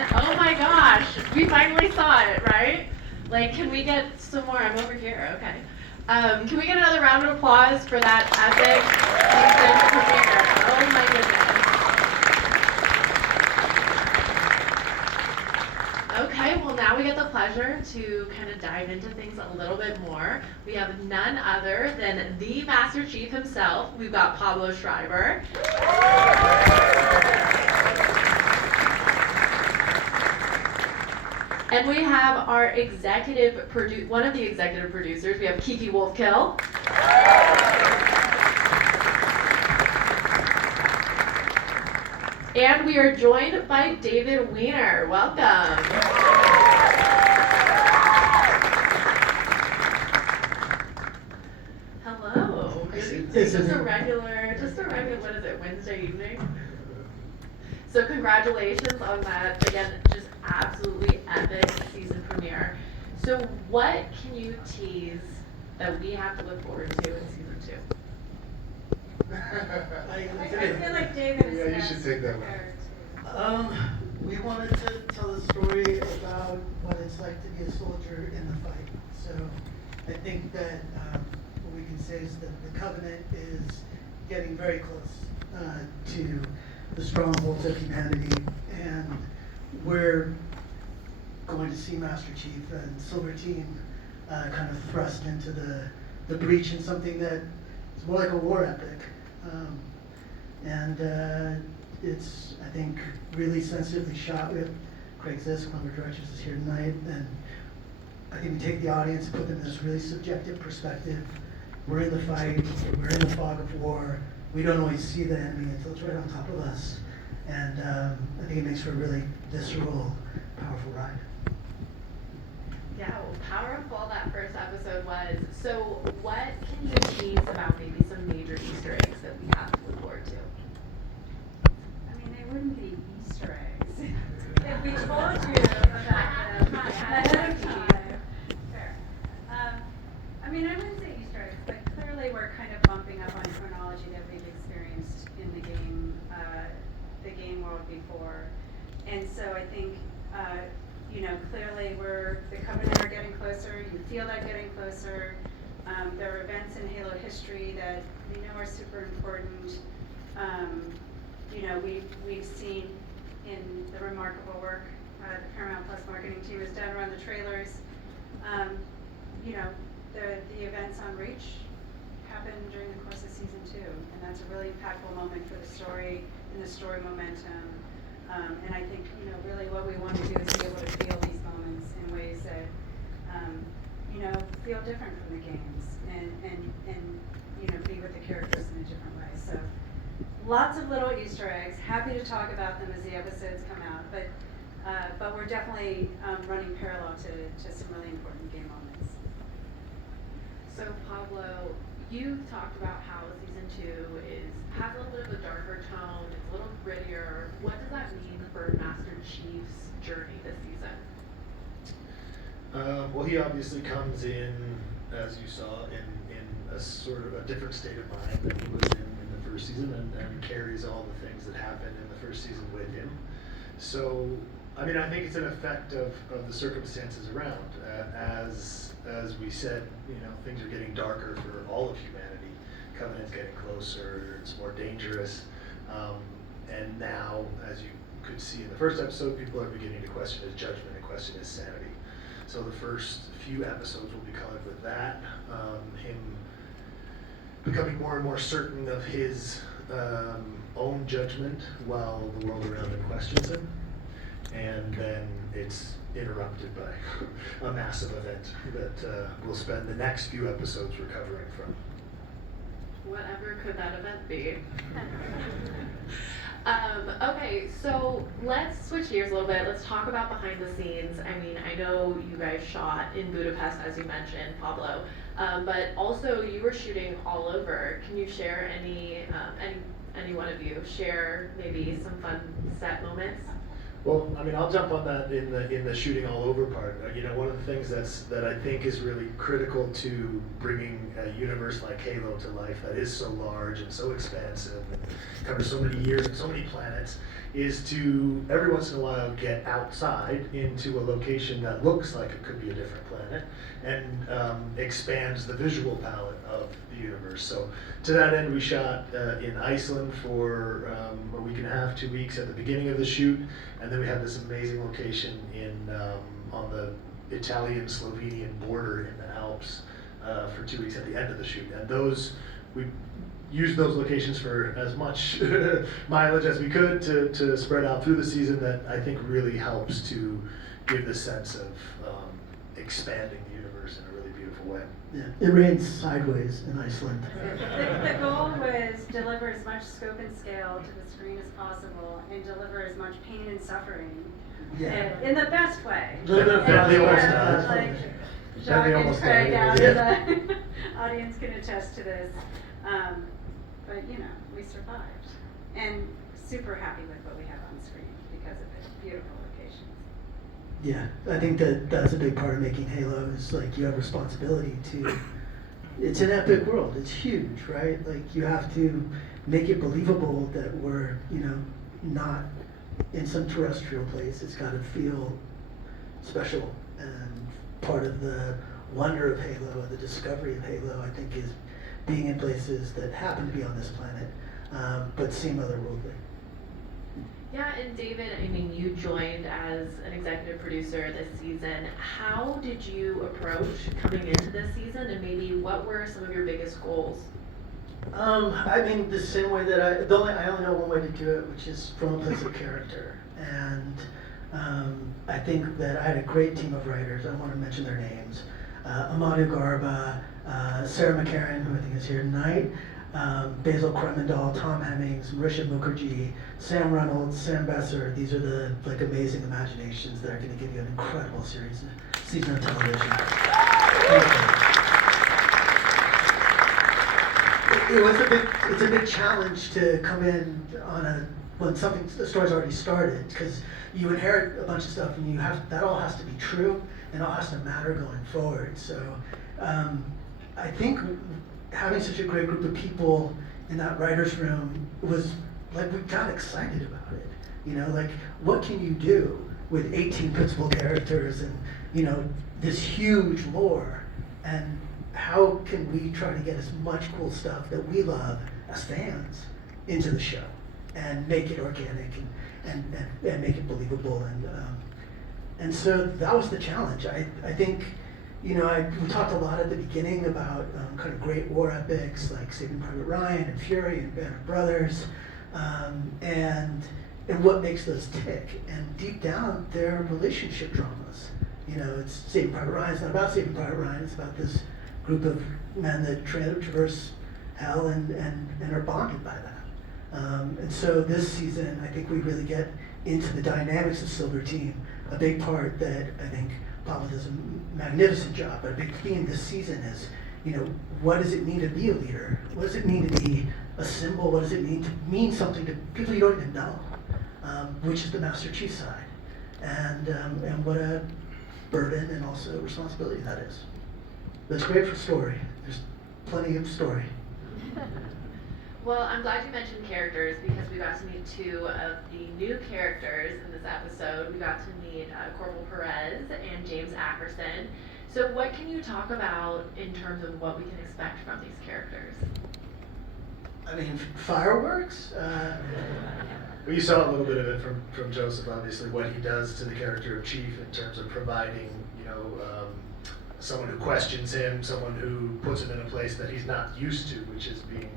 Oh my gosh, we finally saw it, right? Like, can we get some more? I'm over here, okay. Can we get another round of applause for that epic season premiere? Oh my goodness. Okay, well now we get the pleasure to kind of dive into things a little bit more. We have none other than the Master Chief himself. We've got Pablo Schreiber. And we have our one of the executive producers. We have Kiki Wolfkill. And we are joined by David Weiner. Welcome. Hello. Just a regular, what is it, Wednesday evening? So congratulations on that, again, just absolutely epic season premiere. So what can you tease that we have to look forward to in season 2? I feel like David is Yeah, you should take that one. We wanted to tell a story about what it's like to be a soldier in the fight. So I think that what we can say is that the Covenant is getting very close to the strongholds of humanity, and we're going to see Master Chief and Silver Team kind of thrust into the breach in something that is more like a war epic. It's, I think, really sensitively shot. We have Craig Zisk, one of our directors, is here tonight, and I think we take the audience and put them in this really subjective perspective. We're in the fight, we're in the fog of war. We don't always see the enemy until it's right on top of us. And I think it makes for a really visceral, powerful ride. Yeah, well, powerful that first episode was. So what can you tease about maybe some major Easter eggs that we have to look forward to? I mean, they wouldn't be Easter eggs if we told you about them ahead of time. Fair. I mean, I wouldn't say Easter eggs, but clearly we're kind of bumping up on chronology that we've experienced in the game world before. And so I think, clearly the Covenant are getting closer. You feel that getting closer. There are events in Halo history that we know are super important. We've seen in the remarkable work the Paramount Plus marketing team has done around the trailers. The events on Reach happened during the course of season 2, and that's a really impactful moment for the story and the story momentum. And I think really what we want to do is be able to feel these moments in ways that feel different from the games, and be with the characters in a different way. So lots of little Easter eggs. Happy to talk about them as the episodes come out, but we're definitely running parallel to some really important game moments. So Pablo, you've talked about how season 2 has a little bit of a darker tone, it's a little grittier. What does that mean for Master Chief's journey this season? Well, he obviously comes in, as you saw, in a sort of a different state of mind than he was in the first season, and carries all the things that happened in the first season with him. So, I mean, I think it's an effect of the circumstances around. As we said, things are getting darker for all of humanity. Covenant's getting closer, it's more dangerous. And now, as you could see in the first episode, people are beginning to question his judgment and question his sanity. So the first few episodes will be colored with that, him becoming more and more certain of his own judgment while the world around him questions him. And then it's interrupted by a massive event that we'll spend the next few episodes recovering from. Whatever could that event be? Okay, so let's switch gears a little bit. Let's talk about behind the scenes. I mean, I know you guys shot in Budapest, as you mentioned, Pablo, but also you were shooting all over. Can you share any one of you share maybe some fun set moments? Well, I mean, I'll jump on that in the shooting all over part. You know, one of the things that I think is really critical to bringing a universe like Halo to life that is so large and so expansive and covers so many years and so many planets is to every once in a while get outside into a location that looks like it could be a different planet and expands the visual palette of the universe. So to that end, we shot in Iceland for a week and a half, 2 weeks at the beginning of the shoot, and then we had this amazing location in on the Italian-Slovenian border in the Alps for 2 weeks at the end of the shoot. And those we used those locations for as much mileage as we could to spread out through the season. That I think really helps to give the sense of expanding the universe in a really beautiful way. Yeah, it rains sideways in Iceland. The goal was deliver as much scope and scale to the screen as possible and deliver as much pain and suffering Yeah. in the best way. They almost Yeah, died. like They Jacques and almost Craig died. out Yeah. in the audience can attest to this. But you know, we survived. And super happy with what we have on screen because of it. Beautiful locations. Yeah, I think that's a big part of making Halo is like you have responsibility to. It's an epic world. It's huge, right? Like you have to make it believable that we're, not in some terrestrial place. It's got to feel special, and part of the wonder of Halo, the discovery of Halo, I think, is being in places that happen to be on this planet, but seem otherworldly. Yeah, and David, I mean, you joined as an executive producer this season. How did you approach coming into this season, and maybe what were some of your biggest goals? I mean, the same way that I only know one way to do it, which is from a place of character. And I think that I had a great team of writers. I want to mention their names. Amadou Garba, Sarah McCarran, who I think is here tonight, Basil Kremendall, Tom Hemmings, Marisha Mukherjee, Sam Reynolds, Sam Besser. These are the amazing imaginations that are going to give you an incredible season of television. It's a big challenge to come in when the story's already started, because you inherit a bunch of stuff and that all has to be true and all has to matter going forward. So I think having such a great group of people in that writer's room was like, we got excited about it. What can you do with 18 principal characters and, this huge lore, and how can we try to get as much cool stuff that we love as fans into the show and make it organic and make it believable, and so that was the challenge. I think, we talked a lot at the beginning about kind of great war epics like Saving Private Ryan and Fury and Band of Brothers, and what makes those tick. And deep down, they're relationship dramas. It's Saving Private Ryan. It's not about Saving Private Ryan. It's about this group of men that traverse hell and are bonded by that. And so this season, I think we really get into the dynamics of Silver Team. A big part that I think Pablo does a magnificent job, but a big theme this season is, what does it mean to be a leader? What does it mean to be a symbol? What does it mean to mean something to people you don't even know? Which is the Master Chief side, and what a burden and also responsibility that is. But it's great for story. There's plenty of story. Well, I'm glad you mentioned characters because we got to meet two of the new characters in this episode. We got to meet Corporal Perez and James Ackerson. So what can you talk about in terms of what we can expect from these characters? I mean, fireworks? Well, you saw a little bit of it from Joseph, obviously, what he does to the character of Chief in terms of providing, someone who questions him, someone who puts him in a place that he's not used to, which is being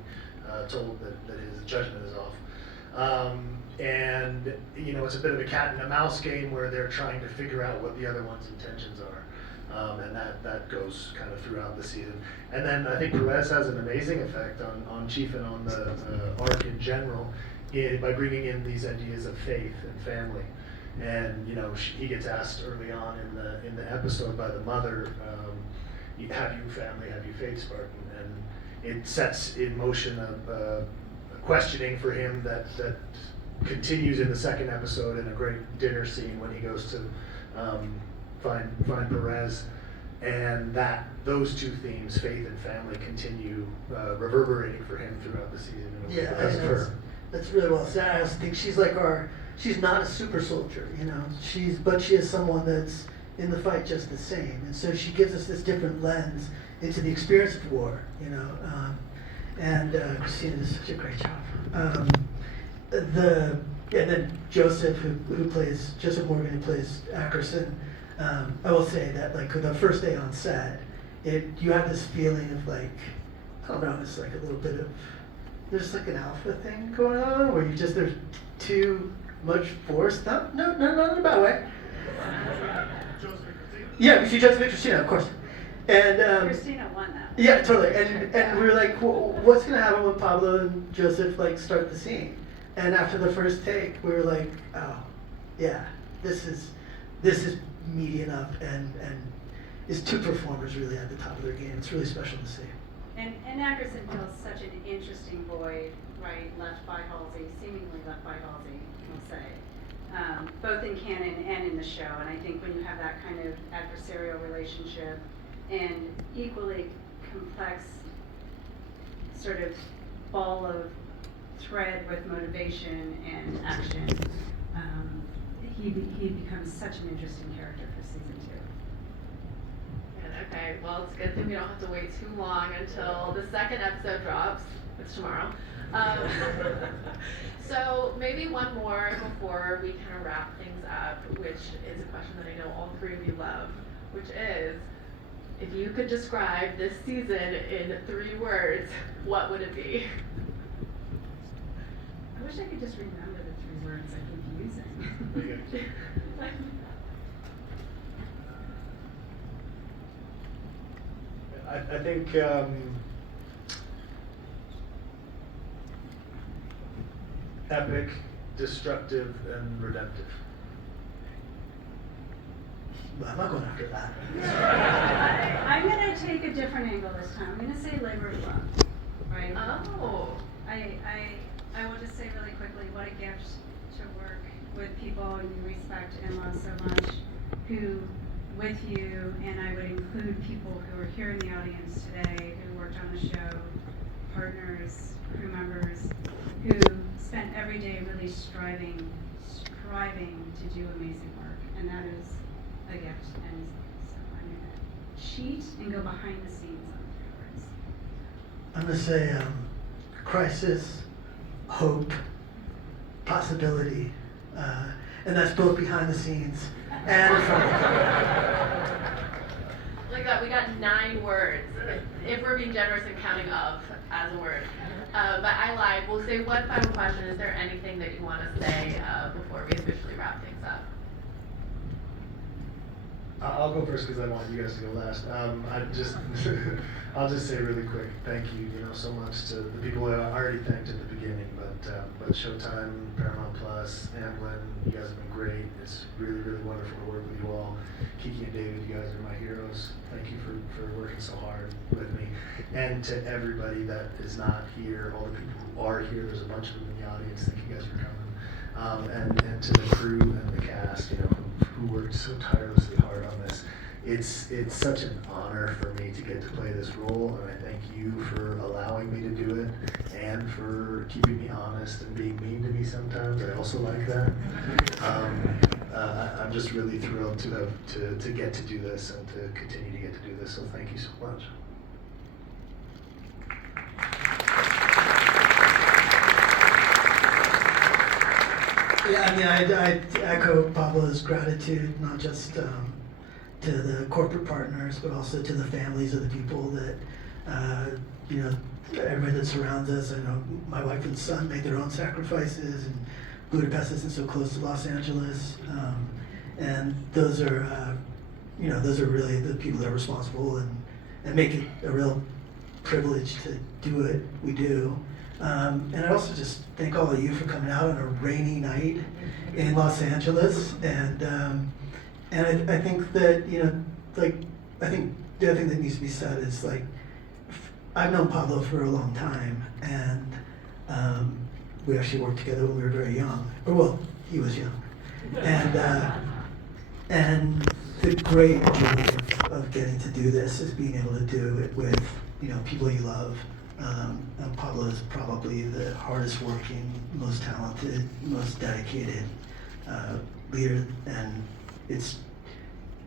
told that his judgment is off. And, it's a bit of a cat and a mouse game where they're trying to figure out what the other one's intentions are. And that goes kind of throughout the season. And then I think Perez has an amazing effect on Chief and on the arc in general by bringing in these ideas of faith and family. And he gets asked early on in the episode by the mother, have you family, have you faith, Spartan? And it sets in motion a questioning for him that continues in the second episode in a great dinner scene when he goes to find Perez, and that those two themes, faith and family, continue reverberating for him throughout the season. Yeah, Because of her. that's really well said. I also think she's like she's not a super soldier, you know. But she is someone that's in the fight just the same, and so she gives us this different lens into the experience of war, you know. And Christina does such a great job. Then Joseph, who plays Joseph Morgan, who plays Ackerson. I will say that like the first day on set, you have this feeling of like, I don't know, it's like a little bit of, there's like an alpha thing going on where there's too much force. Not in a bad way. Yeah, we see Joseph and Christina, of course. And Christina won that. yeah, totally. And we were like, what's gonna happen when Pablo and Joseph like start the scene? And after the first take, we were like, oh, yeah, this is meaty enough, and is two performers really at the top of their game. It's really special to see. And Ackerson fills such an interesting void, right, left by Halsey, seemingly left by Halsey, we'll say, both in canon and in the show. And I think when you have that kind of adversarial relationship and equally complex sort of ball of thread with motivation and action, he becomes such an interesting character for season 2. And okay, well, it's a good thing we don't have to wait too long until the second episode drops. It's tomorrow. So maybe one more before we kind of wrap things up, which is a question that I know all three of you love, which is, if you could describe this season in 3 words, what would it be? I wish I could just remember the 3 words I keep using. I think epic, destructive, and redemptive. Well, I'm not going after that. I'm going to take a different angle this time. I'm going to say labor of love, right? Oh. I will just say really quickly what a gift to work with people you respect and love so much, who with you, and I would include people who are here in the audience today who worked on the show, partners, crew members, who spent every day really striving to do amazing work, and that is a gift. And so I'm going to cheat and go behind the scenes on 3 words. I'm gonna say crisis, hope, possibility, and that's both behind the scenes and in front of the camera. Like that, we got 9 words, if we're being generous and counting of as a word. But I lied. We'll say one final question. Is there anything that you want to say before we officially wrap things up? I'll go first because I want you guys to go last. I'll just say really quick, thank you, so much to the people I already thanked at the beginning, but Showtime, Paramount Plus, Amblin, you guys have been great. It's really, really wonderful to work with you all. Kiki and David, you guys are my heroes. Thank you for working so hard with me. And to everybody that is not here, all the people who are here, there's a bunch of them in the audience. Thank you guys for coming. And to the crew and the cast, who worked so tirelessly hard on this. It's such an honor for me to get to play this role, and I thank you for allowing me to do it, and for keeping me honest and being mean to me sometimes. I also like that. I'm just really thrilled to get to do this and to continue to get to do this. So thank you so much. Yeah, I mean, I echo Pablo's gratitude, not just to the corporate partners, but also to the families of the people that, everybody that surrounds us. I know my wife and son made their own sacrifices, and Budapest isn't so close to Los Angeles. And those are really the people that are responsible and make it a real privilege to do what we do. And I also just thank all of you for coming out on a rainy night in Los Angeles. And I think that, I think the other thing that needs to be said is, I've known Pablo for a long time, and we actually worked together when we were very young, or well, he was young, and the great joy of getting to do this is being able to do it with people you love. And Pablo is probably the hardest working, most talented, most dedicated leader, and it's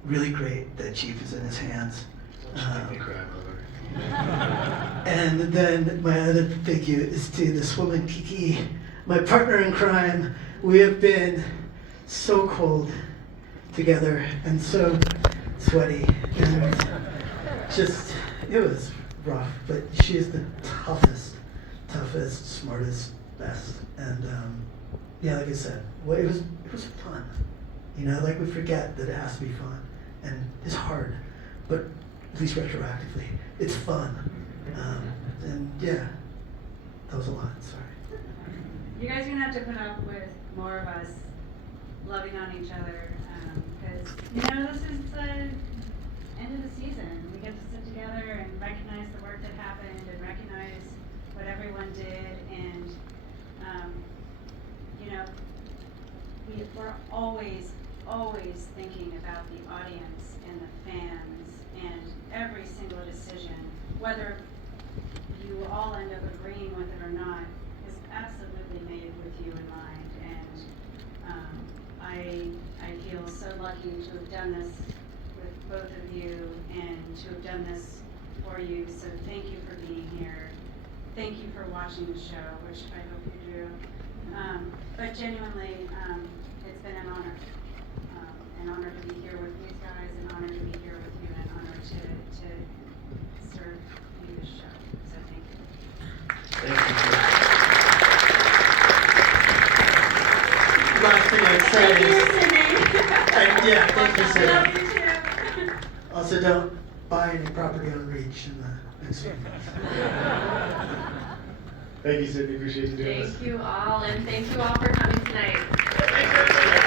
really great that Chief is in his hands. Don't make me cry, mother. And then my other thank you is to this woman, Kiki, my partner in crime. We have been so cold together and so sweaty, and just, it was rough, but she is the toughest, smartest, best. And yeah, like I said, well, it was fun. Like we forget that it has to be fun, and it's hard, but at least retroactively, it's fun. And yeah, that was a lot. Sorry. You guys are gonna have to put up with more of us loving on each other, because this is the end of the season. We get to sit together and recognize the work that happened and recognize what everyone did, and we're always thinking about the audience and the fans and every single decision, whether you all end up agreeing with it or not, is absolutely made with you in mind. And I feel so lucky to have done this with both of you and to have done this for you. So thank you for being here. Thank you for watching the show, which I hope you do. But genuinely, it's been an honor. An honor to be here with these guys, an honor to be here with you, and an honor to serve you this show. So thank you. Thank you. Last thing I'd say Thank you, is, Sydney. yeah, thank you, Sydney. Love you too. Also, don't buy any property on Reach in the next few months. Thank you, Sydney. Appreciate you doing this. Thank you all, and thank you all for coming tonight. Thanks, everybody.